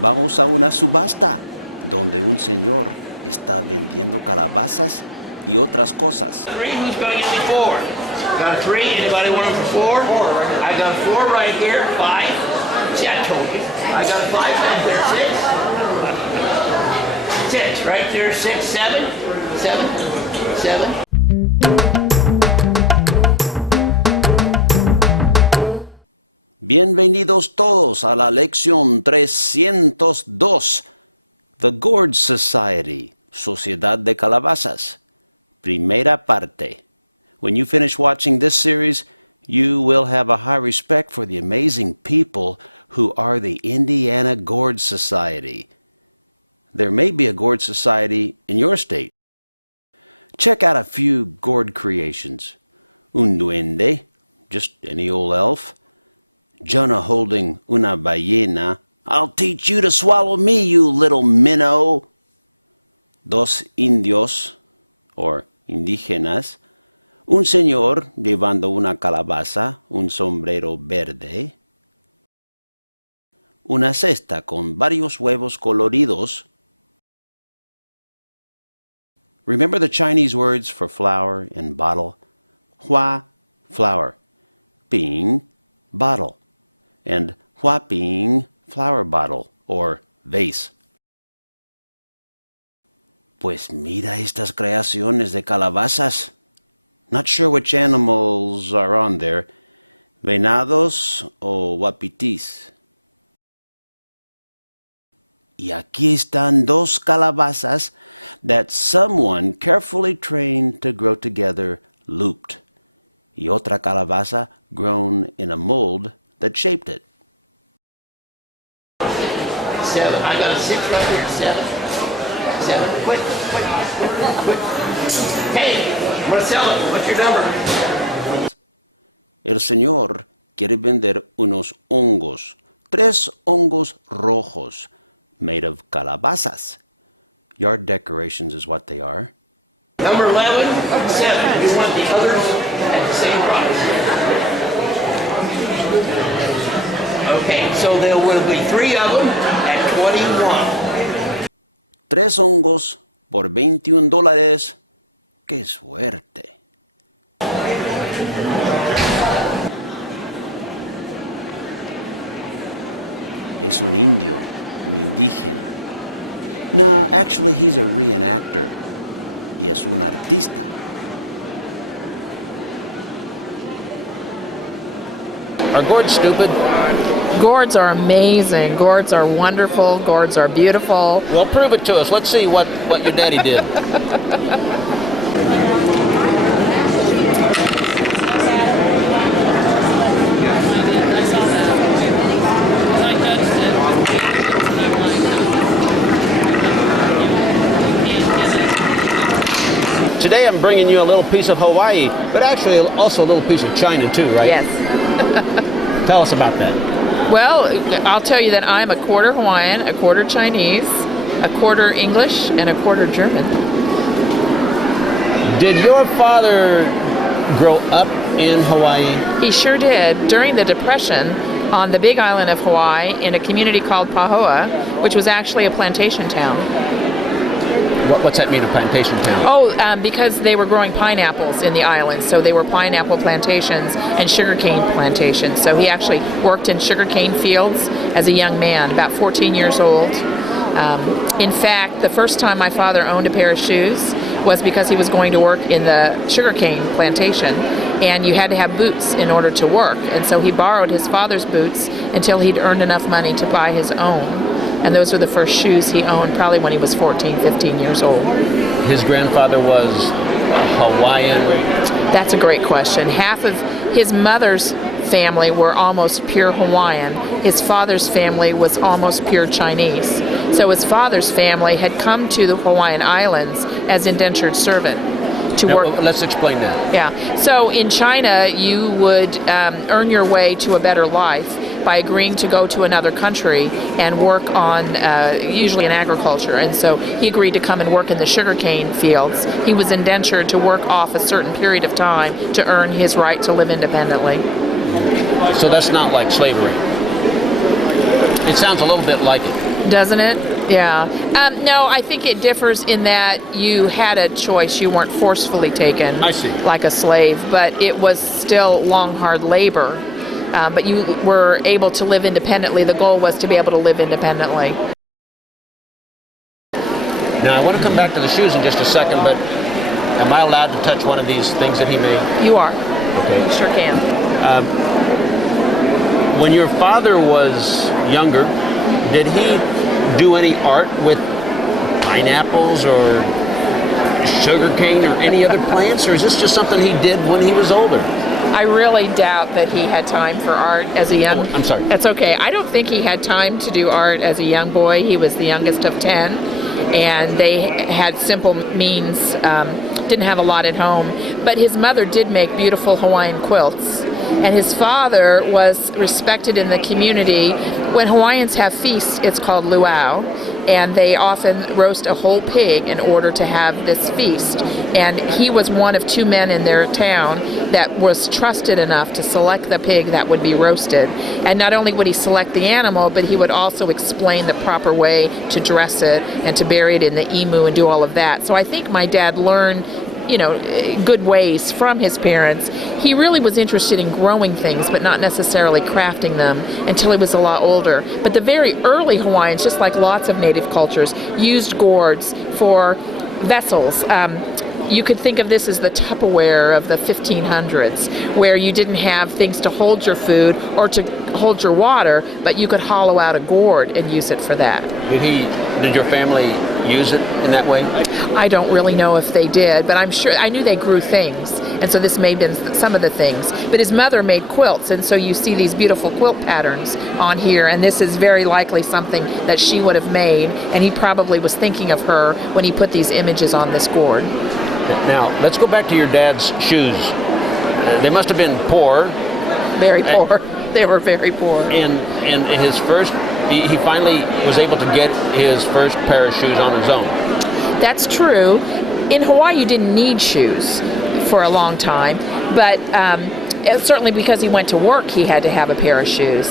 Vamos a una subasta, donde un señor está vendiendo calabazas y otras cosas. Three, who's going to get me four? Got a three, anybody want them for four? I got four right here, five. See, I told you. I got five back there, six. Six, right there, six, seven. Seven. Bienvenidos todos a la lección 302, The Gourd Society, Sociedad de Calabazas. Primera parte. When you finish watching this series, you will have a high respect for the amazing people who are the Indiana Gourd Society. There may be a Gourd Society in your state. Check out a few gourd creations. Un duende, just any old elf. Jonah holding una ballena. I'll teach you to swallow me, you little minnow. Dos indios, or indígenas. Un señor llevando una calabaza, un sombrero verde. Una cesta con varios huevos coloridos. Remember the Chinese words for flower and bottle? Hua, flower. Ping, bottle. And huaping, flower bottle, or vase. Pues mira estas creaciones de calabazas. Not sure which animals are on there, venados o wapitis. Y aquí están dos calabazas that someone carefully trained to grow together looped. Y otra calabaza grown in a mold that shaped it. Seven. I got a six right here. Seven. Quick. Hey, Marcelo, what's your number? El señor quiere vender unos hongos, 3 hongos rojos, made of calabazas. Yard decorations is what they are. Number 11, 7. We want the others at the same price. Okay, so there will be 3 of them at 21. 3 hongos por $21. ¡Qué suerte! Es un indio, un indígena. No, actually he's a reenactor. Y es un artista. Are gourds stupid? Gourds are amazing. Gourds are wonderful. Gourds are beautiful. Well, prove it to us. Let's see what your daddy did. Today I'm bringing you a little piece of Hawaii, but actually also a little piece of China too, right? Yes. Tell us about that. Well, I'll tell you that I'm a quarter Hawaiian, a quarter Chinese, a quarter English, and a quarter German. Did your father grow up in Hawaii? He sure did. During the Depression, on the big island of Hawaii, in a community called Pahoa, which was actually a plantation town. What's that mean, a plantation town? Oh, because they were growing pineapples in the islands, so they were pineapple plantations and sugarcane plantations. So he actually worked in sugarcane fields as a young man, about 14 years old. In fact, the first time my father owned a pair of shoes was because he was going to work in the sugarcane plantation, and you had to have boots in order to work. And so he borrowed his father's boots until he'd earned enough money to buy his own. And those were the first shoes he owned, probably when he was 14, 15 years old. His grandfather was Hawaiian? That's a great question. Half of his mother's family were almost pure Hawaiian. His father's family was almost pure Chinese. So his father's family had come to the Hawaiian Islands as indentured servant to now, work. Let's explain that. Yeah. So in China, you would earn your way to a better life by agreeing to go to another country and work on usually in agriculture. And so he agreed to come and work in the sugarcane fields. He was indentured to work off a certain period of time to earn his right to live independently. So that's not like slavery. It sounds a little bit like it. Doesn't it? Yeah. No, I think it differs in that you had a choice. You weren't forcefully taken I see. like a slave, but it was still long, hard labor. But you were able to live independently. The goal was to be able to live independently. Now, I want to come back to the shoes in just a second, but am I allowed to touch one of these things that he made? You are. Okay. You sure can. When your father was younger, did he do any art with pineapples or sugarcane or any other plants, or is this just something he did when he was older? I really doubt that he had time for art as a young... Oh, I'm sorry. That's okay. I don't think he had time to do art as a young boy. He was the youngest of 10, and they had simple means, didn't have a lot at home. But his mother did make beautiful Hawaiian quilts. And his father was respected in the community. When Hawaiians have feasts, it's called luau, and they often roast a whole pig in order to have this feast. And he was one of 2 men in their town that was trusted enough to select the pig that would be roasted. And not only would he select the animal, but he would also explain the proper way to dress it and to bury it in the imu and do all of that. So I think my dad learned good ways from his parents. He really was interested in growing things, but not necessarily crafting them until he was a lot older. But the very early Hawaiians, just like lots of native cultures, used gourds for vessels. You could think of this as the Tupperware of the 1500s, where you didn't have things to hold your food or to hold your water, but you could hollow out a gourd and use it for that. Did your family use it in that way? I don't really know if they did, but I'm sure, I knew they grew things, and so this may have been some of the things. But his mother made quilts, and so you see these beautiful quilt patterns on here, and this is very likely something that she would have made, and he probably was thinking of her when he put these images on this gourd. Now, let's go back to your dad's shoes. They must have been poor. Very poor. They were very poor. And his first, he finally was able to get his first pair of shoes on his own. That's true. In Hawaii, you didn't need shoes for a long time, but certainly because he went to work, he had to have a pair of shoes.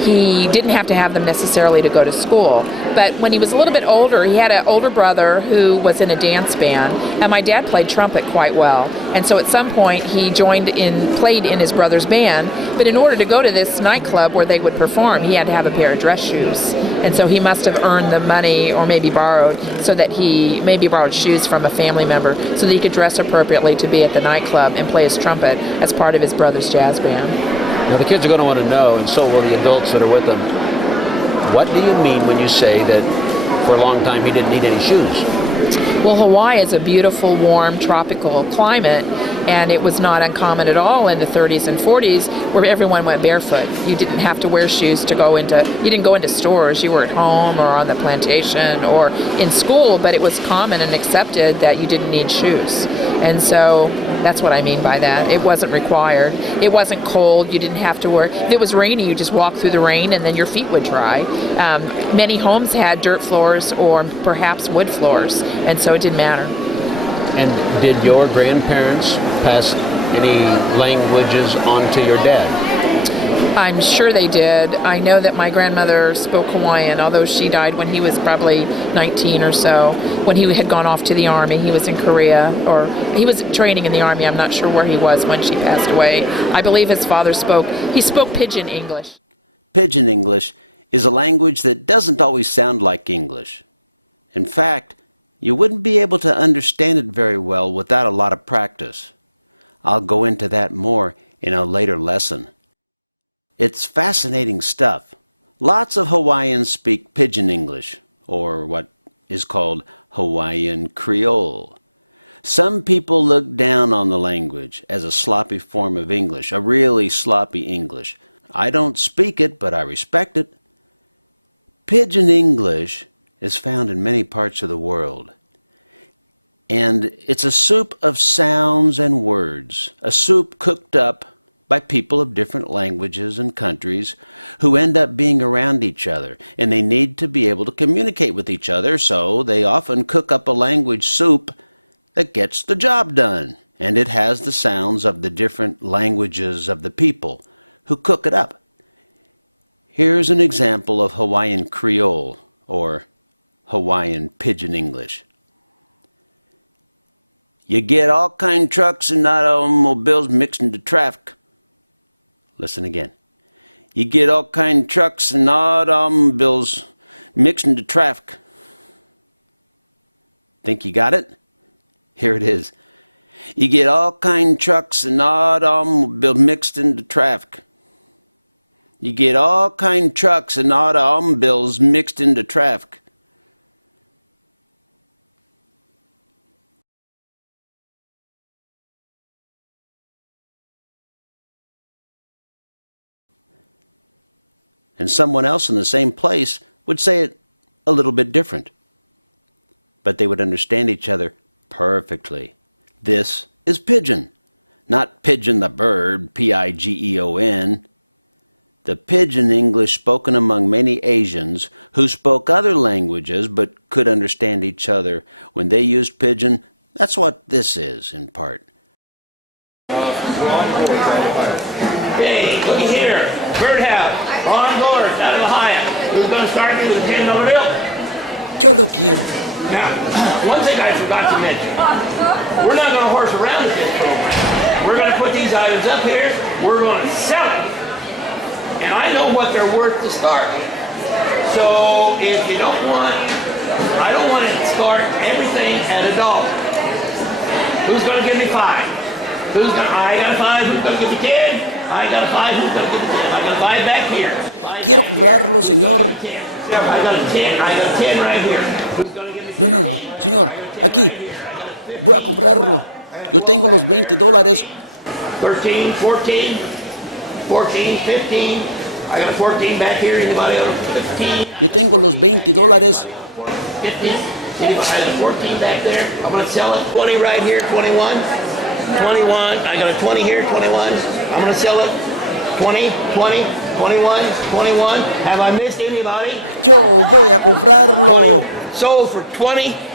He didn't have to have them necessarily to go to school. But when he was a little bit older, he had an older brother who was in a dance band, and my dad played trumpet quite well. And so at some point, he played in his brother's band, but in order to go to this nightclub where they would perform, he had to have a pair of dress shoes. And so he must have earned the money, or maybe borrowed, so that he maybe borrowed shoes from a family member so that he could dress appropriately to be at the nightclub and play his trumpet as part of his brother's jazz band. Now, the kids are going to want to know, and so will the adults that are with them, what do you mean when you say that for a long time he didn't need any shoes? Well, Hawaii is a beautiful, warm, tropical climate, and it was not uncommon at all in the 30s and 40s where everyone went barefoot. You didn't have to wear shoes to go into, you didn't go into stores. You were at home or on the plantation or in school, but it was common and accepted that you didn't need shoes. And so that's what I mean by that. It wasn't required. It wasn't cold. You didn't have to wear. If it was rainy, you just walked through the rain and then your feet would dry. Many homes had dirt floors or perhaps wood floors, and so it didn't matter. And did your grandparents pass any languages on to your dad? I'm sure they did. I know that my grandmother spoke Hawaiian, although she died when he was probably 19 or so, when he had gone off to the army. He was in Korea, or he was training in the army. I'm not sure where he was when she passed away. I believe his father spoke pidgin English. Pidgin English is a language that doesn't always sound like English. In fact, you wouldn't be able to understand it very well without a lot of practice. I'll go into that more in a later lesson. It's fascinating stuff. Lots of Hawaiians speak Pidgin English, or what is called Hawaiian Creole. Some people look down on the language as a sloppy form of English, a really sloppy English. I don't speak it, but I respect it. Pidgin English is found in many parts of the world. And it's a soup of sounds and words, a soup cooked up by people of different languages and countries who end up being around each other, and they need to be able to communicate with each other, so they often cook up a language soup that gets the job done, and it has the sounds of the different languages of the people who cook it up. Here's an example of Hawaiian Creole, or Hawaiian pidgin English. You get all kind of trucks and automobiles mixed into traffic. Listen again. You get all kind of trucks and automobiles mixed into traffic. Think you got it? Here it is. You get all kind of trucks and automobiles mixed into traffic. You get all kind of trucks and automobiles mixed into traffic. And someone else in the same place would say it a little bit different. But they would understand each other perfectly. This is pigeon, not pigeon the bird, P-I-G-E-O-N. The pidgin English spoken among many Asians who spoke other languages but could understand each other when they used pidgin, that's what this is in part. Hey, looky here. Birdhouse. On board, out of the Hyatt. Who's going to start me with a $10 bill? Yo lo quiero. Now, one thing I forgot to mention. We're not going to horse around with this program. We're going to put these items up here. We're going to sell them. And I know what they're worth to start. So if you don't want, I don't want to start everything at $1. Who's going to give me 5? I got a 5, who's going to give me 10? I got a 5, who's going to give me 10? I got a 5 back here. Quiero comprarlo, señor. I got a 10 right here. Who's going to give me 10? No, señor, aquí. Voy a comprarlo. Yo tengo los $20. 13, 14, 14, 15. I got a 14 back here. Anybody else? 15. Yo tengo los $20. 15. I got a 14 back there. I'm going to sell it. 20 right here. 21. 21. I got a 20 here. 21. I'm going to sell it. 20, 20, 21, 21. Have I missed anybody? Yo voy a comprarlo. Sold for 20.